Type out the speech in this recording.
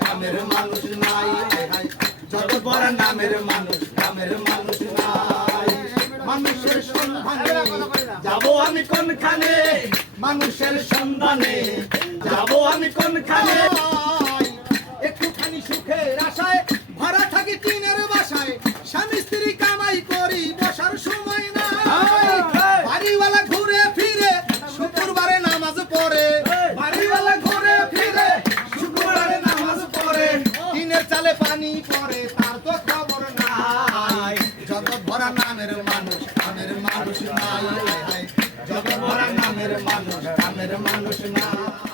কামের মানুষ নাই। যত বড় নামের মানুষ, গ্রামের মানুষ নাই। মানুষের সন্ধানে যাব আমি কোনখানে? মানুষের সন্ধানে যাব আমি কোনখানে? পানি পড়ে তার তো খবর নাই। জগৎ ভরা নামের মানুষ নামের মানুষ নাই। জগৎ ভরা নামের মানুষ নামের মানুষ নাই।